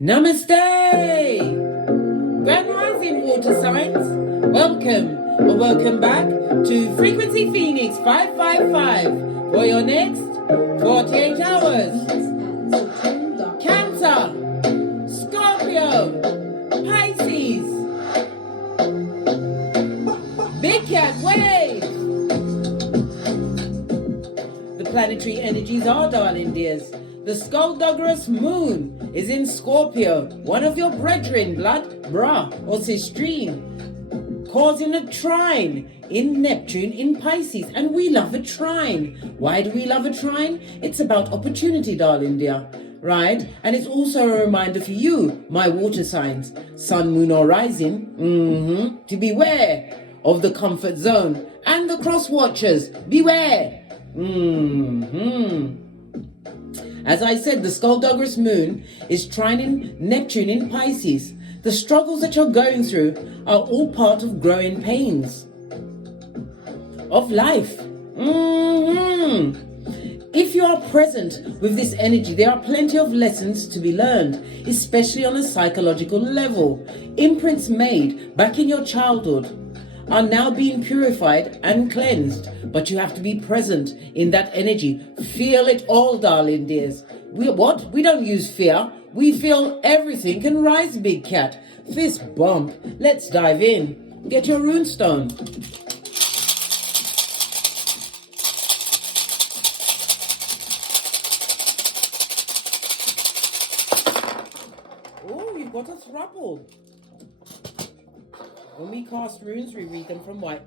Namaste! Grand Rising Water Signs, welcome or welcome back to Frequency Phoenix 555 for your next 48 hours. Cancer, Scorpio, Pisces, Big Cat Wave. The planetary energies are, darling dears. The skullduggerous moon is in Scorpio, one of your brethren, blood, bra, or sistrine, causing a trine in Neptune in Pisces. And we love a trine. Why do we love a trine? It's about opportunity, darling dear, right? And it's also a reminder for you, my water signs, sun, moon, or rising, to beware of the comfort zone. And the cross watchers, beware. As I said, the skullduggerous moon is trining Neptune in Pisces. The struggles that you're going through are all part of growing pains of life. If you are present with this energy, there are plenty of lessons to be learned, especially on a psychological level. Imprints made back in your childhood are now being purified and cleansed, but you have to be present in that energy. Feel it all, darling dears. We don't use fear. We feel everything can rise, big cat. Fist bump. Let's dive in. Get your runestone. Oh, you've got a thruple. When we cast runes, we read them from white.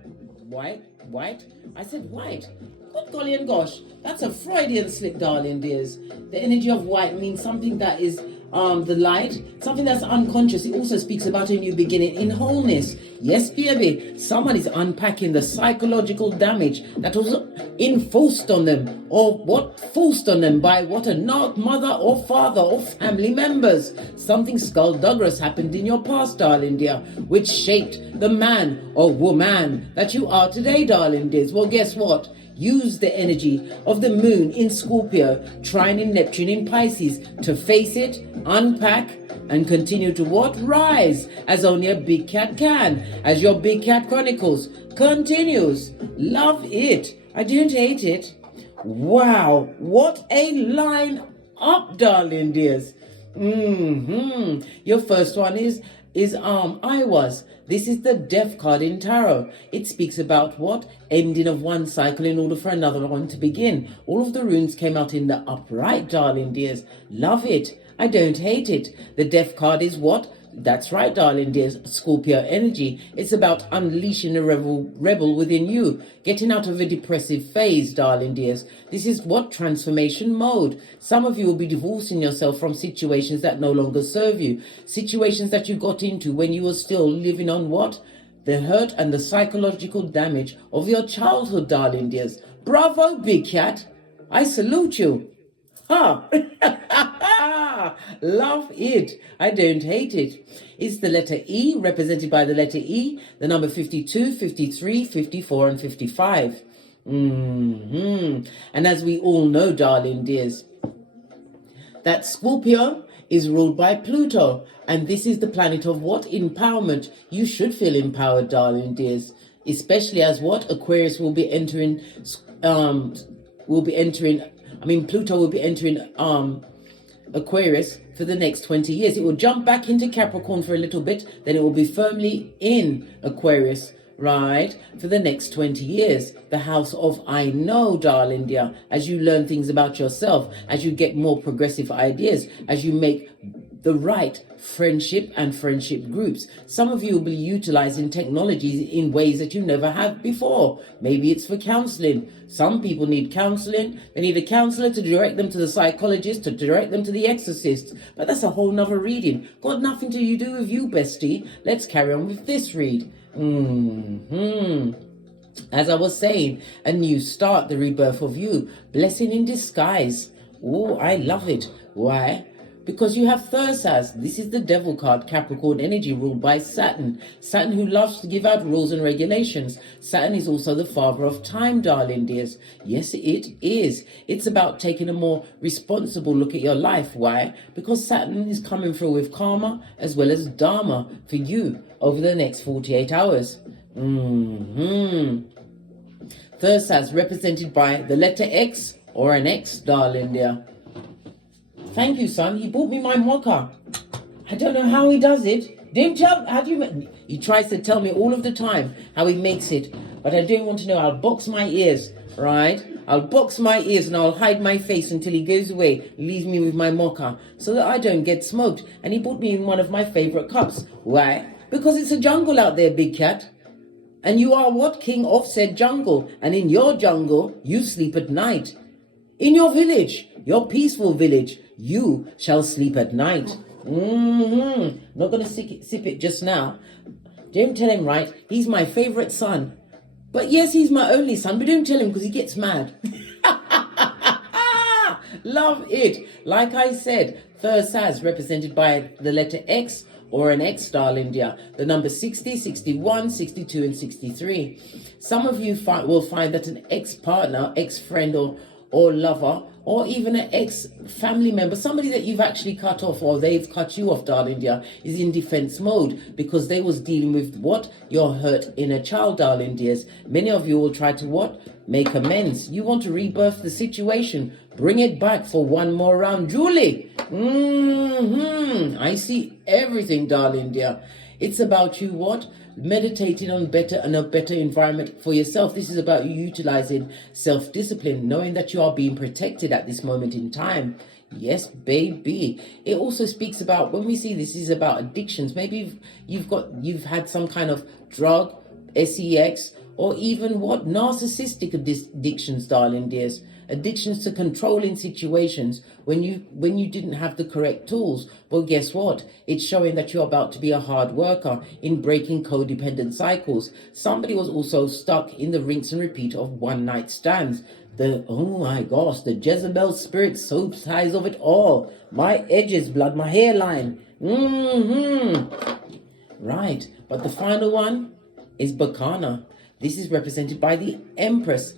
I said white. Good golly and gosh, that's a Freudian slip, darling dears. The energy of white means something that is the light, something that's unconscious. It also speaks about a new beginning in wholeness. Yes, baby, someone is unpacking the psychological damage that was enforced on them, or what forced on them by what a not mother or father or family members. Something skullduggerous happened in your past, darling dear, which shaped the man or woman that you are today, darling dears. Well, guess what? Use the energy of the moon in Scorpio, trining Neptune in Pisces to face it, unpack, and continue to what? Rise, as only a big cat can, as your Big Cat Chronicles continues. Love it. I don't hate it. Wow, what a line up, darling dears. Your first one is I was. This is the Death card in tarot. It speaks about what? Ending of one cycle in order for another one to begin. All of the runes came out in the upright, darling dears. Love it. I don't hate it. The Death card is what? That's right, darling dears, Scorpio energy. It's about unleashing a rebel within you, getting out of a depressive phase, darling dears. This is what? Transformation mode. Some of you will be divorcing yourself from situations that no longer serve you, situations that you got into when you were still living on what? The hurt and the psychological damage of your childhood, darling dears. Bravo, big cat. I salute you. Ha! Love it. I don't hate it. It's the letter E, represented by the letter E, the number 52, 53, 54, and 55. And as we all know, darling dears, that Scorpio is ruled by Pluto, and this is the planet of what? Empowerment. You should feel empowered, darling dears, especially as what? Aquarius will be entering, Pluto will be entering Aquarius for the next 20 years. It will jump back into Capricorn for a little bit, then it will be firmly in Aquarius, right, for the next 20 years. The house of I know, darling dear, as you learn things about yourself, as you get more progressive ideas, as you make the right friendship and friendship groups. Some of you will be utilizing technologies in ways that you never have before. Maybe it's for counseling. Some people need counseling. They need a counselor to direct them to the psychologist, to direct them to the exorcist. But that's a whole nother reading. Got nothing to do with you, bestie. Let's carry on with this read. As I was saying, a new start, the rebirth of you. Blessing in disguise. Oh, I love it. Why? Because you have Thursas. This is the devil card, Capricorn energy ruled by Saturn. Saturn who loves to give out rules and regulations. Saturn is also the father of time, darling dears. Yes, it is. It's about taking a more responsible look at your life. Why? Because Saturn is coming through with karma as well as dharma for you over the next 48 hours. Thursas represented by the letter X or an X, darling dear. Thank you, son. He bought me my mocha. I don't know how he does it. Don't tell. How do you? He tries to tell me all of the time how he makes it, but I don't want to know. I'll box my ears, right? I'll box my ears and I'll hide my face until he goes away, leaves me with my mocha, so that I don't get smoked. And he bought me in one of my favorite cups. Why? Because it's a jungle out there, big cat. And you are what? King of said jungle. And in your jungle, you sleep at night. In your village, your peaceful village, you shall sleep at night. Not going to sip it just now. Don't tell him, right? He's my favorite son. But yes, he's my only son, but don't tell him because he gets mad. Love it. Like I said, Thursas represented by the letter X or an X, darling dear. The number 60, 61, 62, and 63. Some of you will find that an ex-partner, ex-friend, or lover, or even an ex-family member, somebody that you've actually cut off or they've cut you off, darling dear, is in defense mode because they was dealing with what? Your hurt inner child, darling dears. Many of you will try to what? Make amends. You want to rebirth the situation. Bring it back for one more round. Julie! I see everything, darling dear. It's about you what? Meditating on a better environment for yourself. This is about you utilizing self-discipline, knowing that you are being protected at this moment in time. Yes, baby. It also speaks about, when we see this is about addictions, maybe you've had some kind of drug, sex, or even what? Narcissistic addictions, darling dears. Addictions to controlling situations when you didn't have the correct tools. Well, guess what? It's showing that you're about to be a hard worker in breaking codependent cycles. Somebody was also stuck in the rinse and repeat of one night stands. Oh my gosh, the Jezebel spirit soap size of it all. My edges, blood, my hairline. Right, but the final one is Bacana. This is represented by the Empress.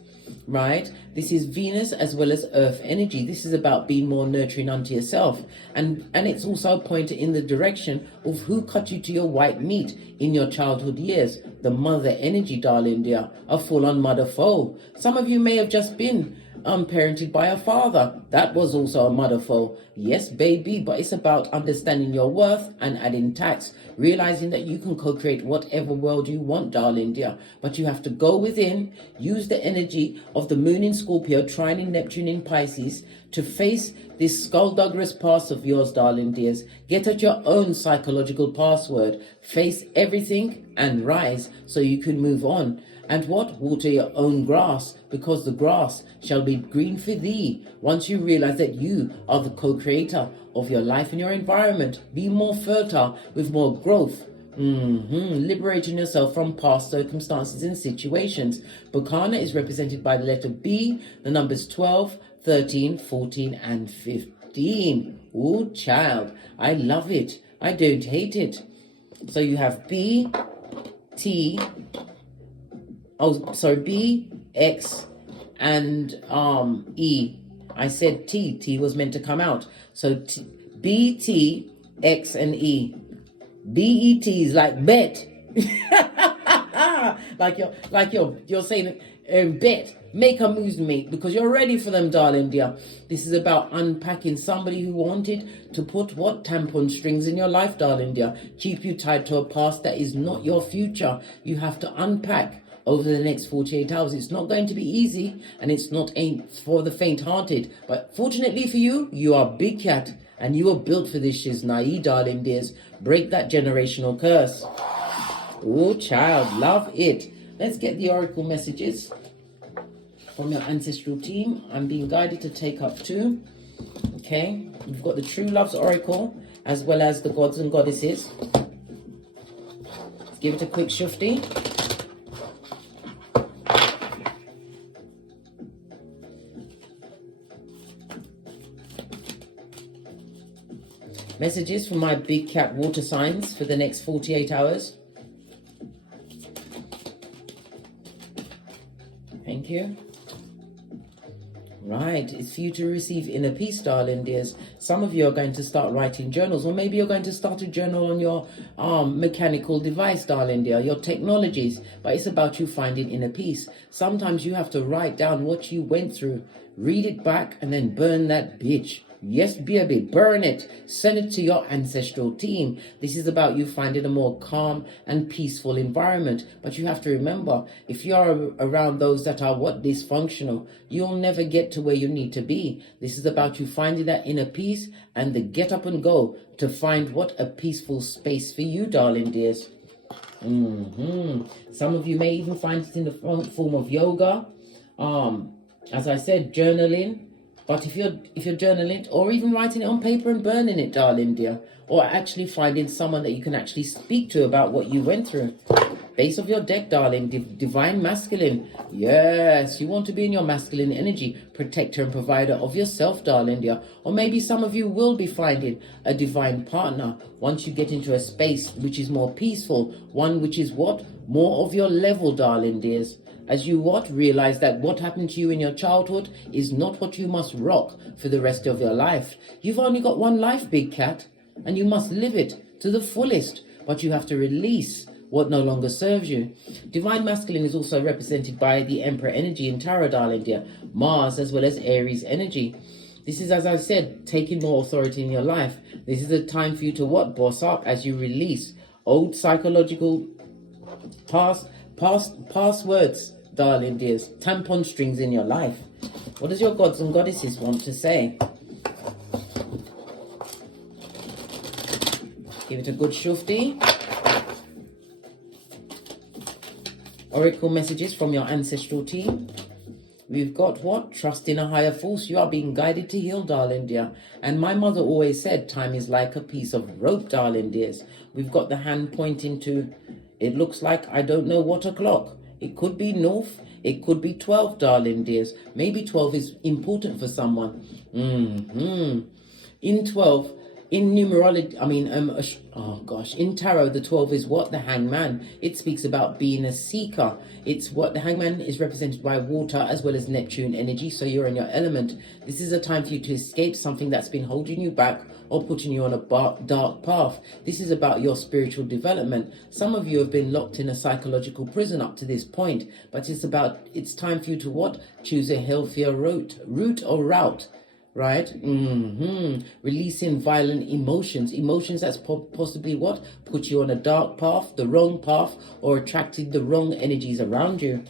Right, this is Venus as well as Earth energy. This is about being more nurturing unto yourself, and it's also a pointer in the direction of who cut you to your white meat in your childhood years. The mother energy, darling dear, a full-on mother foe. Some of you may have just been parented by a father. That was also a mother foe. Yes, baby, but it's about understanding your worth and adding tax, realizing that you can co-create whatever world you want, darling dear. But you have to go within, use the energy of the moon in Scorpio, trine in Neptune in Pisces, to face this skullduggerous past of yours, darling dears. Get at your own psychological password. Face everything and rise so you can move on. And what? Water your own grass, because the grass shall be green for thee. Once you realize that you are the co-creator of your life and your environment, be more fertile with more growth. Liberating yourself from past circumstances and situations. Bacana is represented by the letter B, the numbers 12, 13, 14, and 15. Oh, child, I love it. I don't hate it. So you have B, T, B, X, and E. I said T. T was meant to come out. So B, T, X, and E. B-E-T is like bet. like you're saying bet. Make a move, mate, because you're ready for them, darling dear. This is about unpacking somebody who wanted to put what? Tampon strings in your life, darling dear. Keep you tied to a past that is not your future. You have to unpack over the next 48 hours. It's not going to be easy, and it's not for the faint-hearted. But fortunately for you, you are big cat, and you are built for this shiznai, darling dears. Break that generational curse. Oh, child, love it. Let's get the oracle messages from your ancestral team. I'm being guided to take up 2. Okay, you've got the True Love's oracle as well as the gods and goddesses. Let's give it a quick shufti. Messages for my big cat water signs for the next 48 hours. Thank you. Right, it's for you to receive inner peace, darling dears. Some of you are going to start writing journals, or maybe you're going to start a journal on your mechanical device, darling dear, your technologies. But it's about you finding inner peace. Sometimes you have to write down what you went through, read it back, and then burn that bitch. Yes, baby, burn it. Send it to your ancestral team. This is about you finding a more calm and peaceful environment. But you have to remember, if you are around those that are dysfunctional, you'll never get to where you need to be. This is about you finding that inner peace and the get up and go to find a peaceful space for you, darling dears. Some of you may even find it in the form of yoga. As I said, journaling. But if you're journaling or even writing it on paper and burning it, darling dear, or actually finding someone that you can actually speak to about what you went through. Base of your deck, darling, divine masculine. Yes, you want to be in your masculine energy, protector and provider of yourself, darling dear. Or maybe some of you will be finding a divine partner once you get into a space which is more peaceful, one which is more of your level, darling dears. As you realize that what happened to you in your childhood is not what you must rock for the rest of your life. You've only got one life, big cat, and you must live it to the fullest. But you have to release what no longer serves you. Divine masculine is also represented by the Emperor energy in tarot, darling dear, Mars as well as Aries energy. This is, as I said, taking more authority in your life. This is a time for you to boss up as you release old psychological passwords, darling dears, tampon strings in your life. What does your gods and goddesses want to say? Give it a good shufti. Oracle messages from your ancestral team. We've got trust in a higher force. You are being guided to heal, darling dear. And my mother always said time is like a piece of rope, darling dears. We've got the hand pointing to, it looks like I don't know what o'clock. It could be north. It could be 12, darling dears. Maybe 12 is important for someone. In 12, in numerology, in tarot, the 12 is the hangman. It speaks about being a seeker. It's the hangman is represented by water as well as Neptune energy, so you're in your element. This is a time for you to escape something that's been holding you back or putting you on a dark path. This is about your spiritual development. Some of you have been locked in a psychological prison up to this point, but it's time for you to choose a healthier route right? Releasing violent emotions that's possibly put you on a dark path, the wrong path, or attracted the wrong energies around you.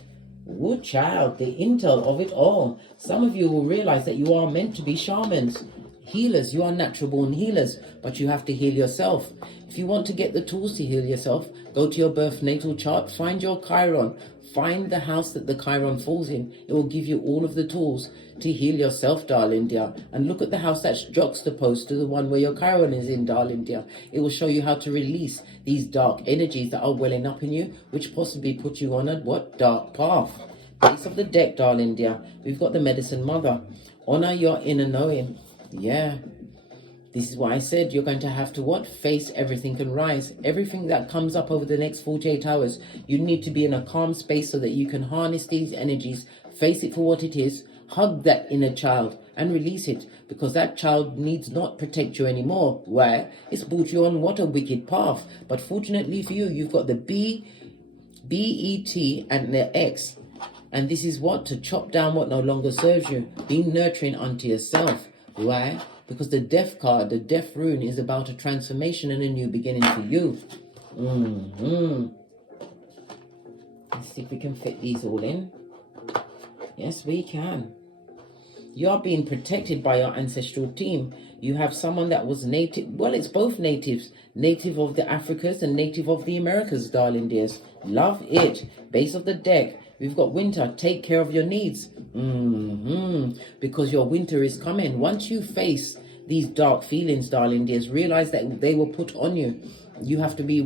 Good child, the intel of it all. Some of you will realize that you are meant to be shamans, healers. You are natural born healers, but you have to heal yourself. If you want to get the tools to heal yourself, go to your birth natal chart, find your Chiron, find the house that the Chiron falls in. It will give you all of the tools to heal yourself, darling dear. And look at the house that's juxtaposed to the one where your Chiron is in, darling dear. It will show you how to release these dark energies that are welling up in you, which possibly put you on a dark path. Base of the deck, darling dear. We've got the medicine mother. Honor your inner knowing. Yeah. This is why I said you're going to have to face everything and rise. Everything that comes up over the next 48 hours, you need to be in a calm space so that you can harness these energies, face it for what it is, hug that inner child and release it, because that child needs not protect you anymore. Why? It's brought you on a wicked path. But fortunately for you, you've got the B, B-E-T and the X. And this is to chop down what no longer serves you. Be nurturing unto yourself. Why? Because the death card, the death rune, is about a transformation and a new beginning for you. Let's see if we can fit these all in. Yes, we can. You are being protected by your ancestral team. You have someone that was native. Well, it's both natives. Native of the Africas and native of the Americas, darling dears. Love it. Base of the deck. We've got winter. Take care of your needs. Because your winter is coming. Once you face these dark feelings, darling dears, realize that they were put on you. You have to be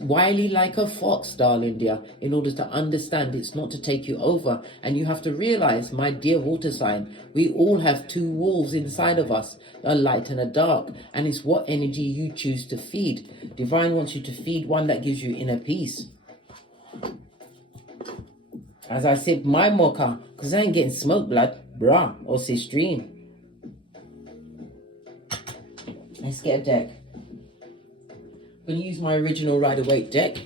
wily like a fox, darling dear, in order to understand it's not to take you over. And you have to realize, my dear water sign, we all have two wolves inside of us, a light and a dark, and it's what energy you choose to feed. Divine wants you to feed one that gives you inner peace. As I sip my mocha, because I ain't getting smoke blood, brah, or cistrine. Let's get a deck. I'm going to use my original Rider-Waite deck.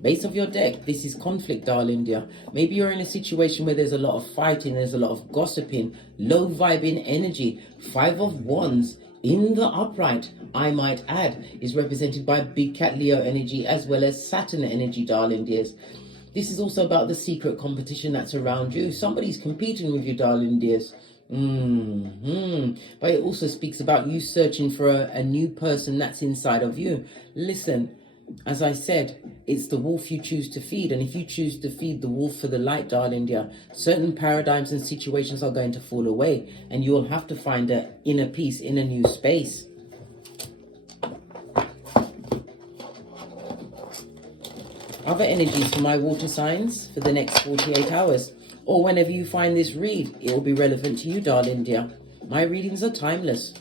Base of your deck, this is conflict, darling dear. Maybe you're in a situation where there's a lot of fighting, there's a lot of gossiping, low vibing energy. 5 of Wands in the upright, I might add, is represented by Big Cat Leo energy as well as Saturn energy, darling dears. This is also about the secret competition that's around you. Somebody's competing with you, darling dears. But it also speaks about you searching for a new person that's inside of you. Listen, as I said, it's the wolf you choose to feed. And if you choose to feed the wolf for the light, darling dear, certain paradigms and situations are going to fall away. And you'll have to find an inner peace in a new space. Other energies for my water signs for the next 48 hours. Or whenever you find this read, it will be relevant to you, darling dear. My readings are timeless.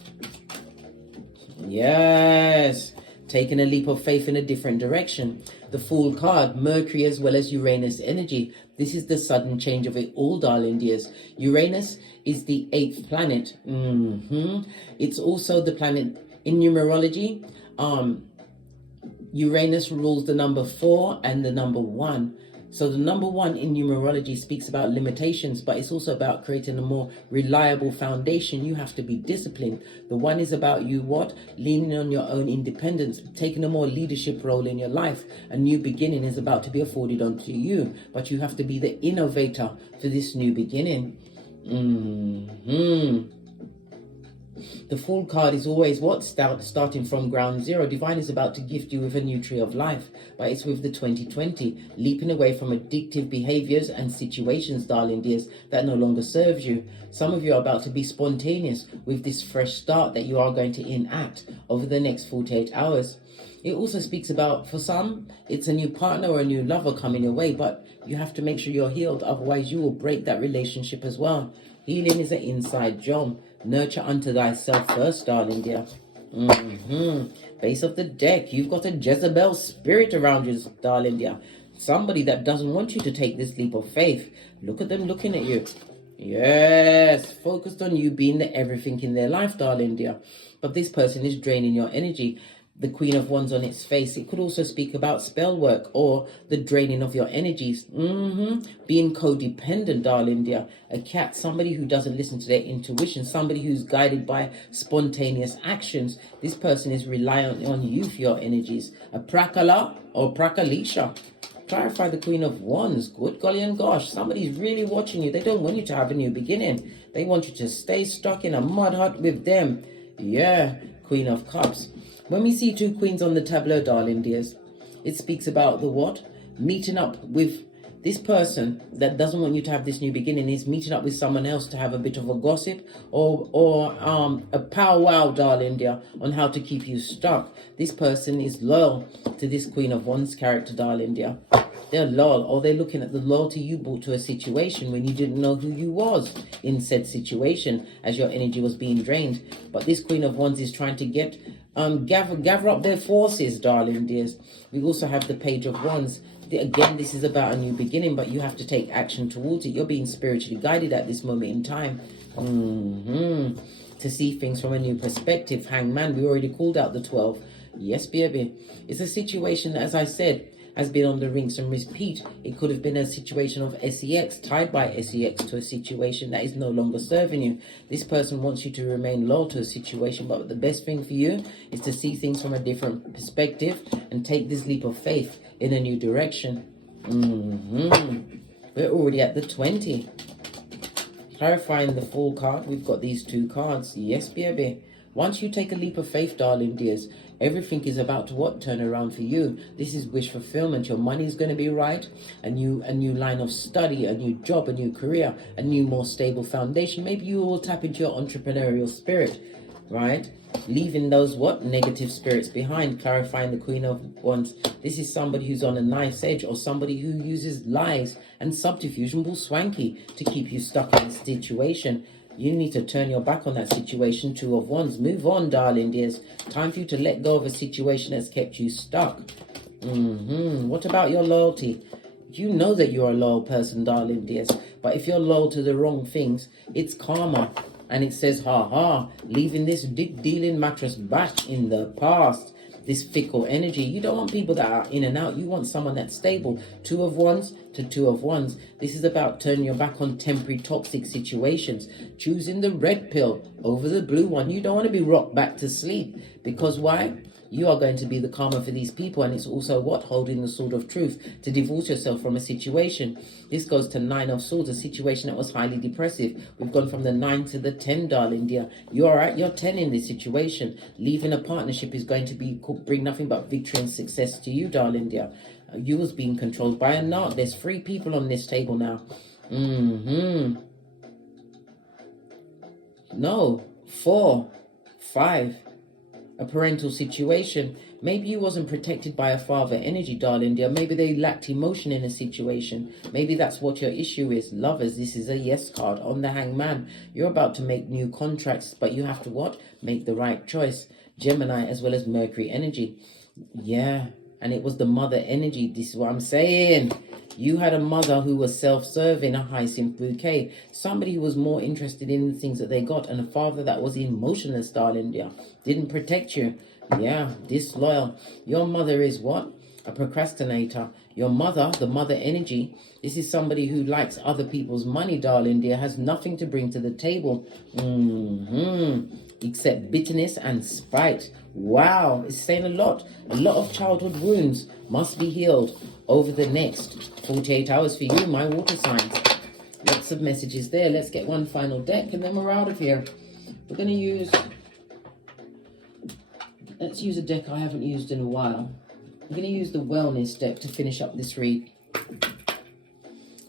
Yes. Taking a leap of faith in a different direction. The Fool card, Mercury as well as Uranus energy. This is the sudden change of it all, darling dears. Uranus is the 8th planet. It's also the planet in numerology. Uranus rules the number 4 and the number 1. So the number 1 in numerology speaks about limitations, but it's also about creating a more reliable foundation. You have to be disciplined. The 1 is about you what? Leaning on your own independence, taking a more leadership role in your life. A new beginning is about to be afforded onto you, but you have to be the innovator for this new beginning. The Fool card is always what? Starting from ground zero. Divine is about to gift you with a new tree of life, but it's with the 2020, leaping away from addictive behaviors and situations, darling dears, that no longer serves you. Some of you are about to be spontaneous with this fresh start that you are going to enact over the next 48 hours. It also speaks about, for some, it's a new partner or a new lover coming your way, but you have to make sure you're healed, otherwise you will break that relationship as well. Healing is an inside job. Nurture unto thyself first, darling dear. Base of the deck, you've got a Jezebel spirit around you, darling dear. Somebody that doesn't want you to take this leap of faith. Look at them looking at you. Yes, focused on you being the everything in their life, darling dear. But this person is draining your energy. The Queen of Wands on its face. It could also speak about spell work or the draining of your energies. Being codependent, darling dear. A cat, somebody who doesn't listen to their intuition, somebody who's guided by spontaneous actions. This person is reliant on you for your energies. A Prakala or Prakalisha. Clarify the Queen of Wands. Good golly and gosh, somebody's really watching you. They don't want you to have a new beginning. They want you to stay stuck in a mud hut with them. Yeah, Queen of Cups. When we see 2 queens on the tableau, darling dears, it speaks about the what? Meeting up with this person that doesn't want you to have this new beginning is meeting up with someone else to have a bit of a gossip or a powwow, darling dear, on how to keep you stuck. This person is loyal to this Queen of Wands character, darling dear. They're loyal, or they're looking at the loyalty you brought to a situation when you didn't know who you was in said situation as your energy was being drained. But this Queen of Wands is trying to get gather up their forces, darling dears. We also have the Page of Wands. Again, this is about a new beginning, but you have to take action towards it. You're being spiritually guided at this moment in time. To see things from a new perspective. Hangman, we already called out the 12. Yes, baby. It's a situation that, as I said, has been on the rinse and repeat. It could have been a situation of SEX, tied by SEX to a situation that is no longer serving you. This person wants you to remain loyal to a situation, but the best thing for you is to see things from a different perspective and take this leap of faith in a new direction. We're already at the 20. Clarifying the Fool card, we've got these 2 cards. Yes, baby. Once you take a leap of faith, darling dears, everything is about to what? Turn around for you. This is wish fulfillment. Your money is going to be right. A new line of study, a new job, a new career, a new more stable foundation. Maybe you will tap into your entrepreneurial spirit. right? Leaving those negative spirits behind, clarifying the Queen of Wands. This is somebody who's on a knife's edge, or somebody who uses lies and subterfuge and bull swanky to keep you stuck in a situation. You need to turn your back on that situation. Two of Wands. Move on, darling dears. Time for you to let go of a situation that's kept you stuck. What about your loyalty? You know that you're a loyal person, darling dears. But if you're loyal to the wrong things, it's karma. And it says, leaving this dick-dealing mattress back in the past. This fickle energy. You don't want people that are in and out. You want someone that's stable. Two of Wands to Two of Wands. This is about turning your back on temporary toxic situations. Choosing the red pill over the blue one. You don't want to be rocked back to sleep. Because why? You are going to be the karma for these people. And it's also holding the sword of truth to divorce yourself from a situation. This goes to Nine of Swords, a situation that was highly depressive. We've gone from the 9 to the 10, darling dear. You're at your 10 in this situation. Leaving a partnership is going to bring nothing but victory and success to you, darling dear. You was being controlled by a narc. There's 3 people on this table now. No, 4, 5. A parental situation. Maybe you wasn't protected by a father energy, darling dear. Maybe they lacked emotion in a situation. Maybe that's what your issue is. Lovers, this is a yes card on the Hangman. You're about to make new contracts, but you have to make the right choice. Gemini as well as Mercury energy. Yeah, and it was the mother energy. This is what I'm saying. You had a mother who was self-serving, a hyacinth bouquet. Somebody who was more interested in the things that they got. And a father that was emotionless, darling dear. Didn't protect you. Yeah, disloyal. Your mother is what? A procrastinator. Your mother, the mother energy. This is somebody who likes other people's money, darling dear. Has nothing to bring to the table. Except bitterness and spite. Wow, it's saying a lot. A lot of childhood wounds must be healed over the next 48 hours for you, my water signs. Lots of messages there. Let's get one final deck and then we're out of here. We're going to use... Let's use a deck I haven't used in a while. I'm going to use the Wellness deck to finish up this read.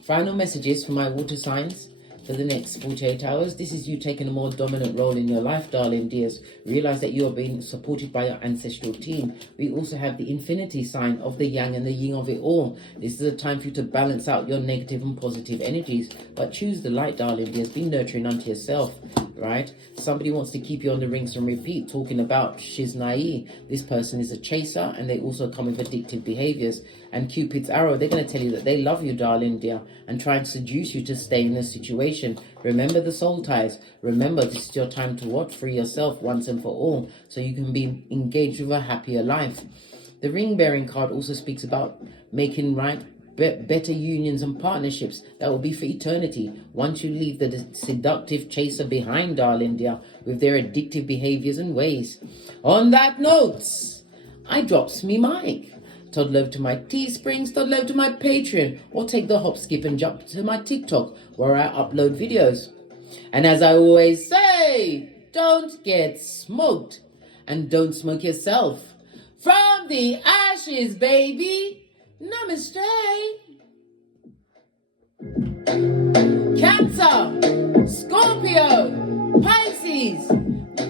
Final messages for my water signs for the next 48 hours. This is you taking a more dominant role in your life, darling dears. Realize that you are being supported by your ancestral team. We also have the infinity sign of the yang and the yin of it all. This is a time for you to balance out your negative and positive energies. But choose the light, darling dears. Be nurturing unto yourself, right? Somebody wants to keep you on the rinse and repeat, talking about shiznai. This person is a chaser and they also come with addictive behaviors. And Cupid's arrow, they're going to tell you that they love you, darling dear, and try and seduce you to stay in this situation. Remember the soul ties. Remember, this is your time to free yourself once and for all, so you can be engaged with a happier life. The ring-bearing card also speaks about making better unions and partnerships that will be for eternity once you leave the seductive chaser behind, darling dear, with their addictive behaviors and ways. On that note, I drops me mic. Toddle over to my Teesprings, toddle over to my Patreon, or take the hop, skip and jump to my TikTok where I upload videos. And as I always say, don't get smoked and don't smoke yourself. From the ashes, baby, namaste. Cancer, Scorpio, Pisces,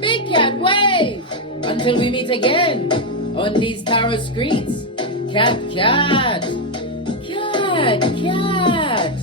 Big Cat Wave. Until we meet again on these tarot screens. Cat, cat, cat, cat.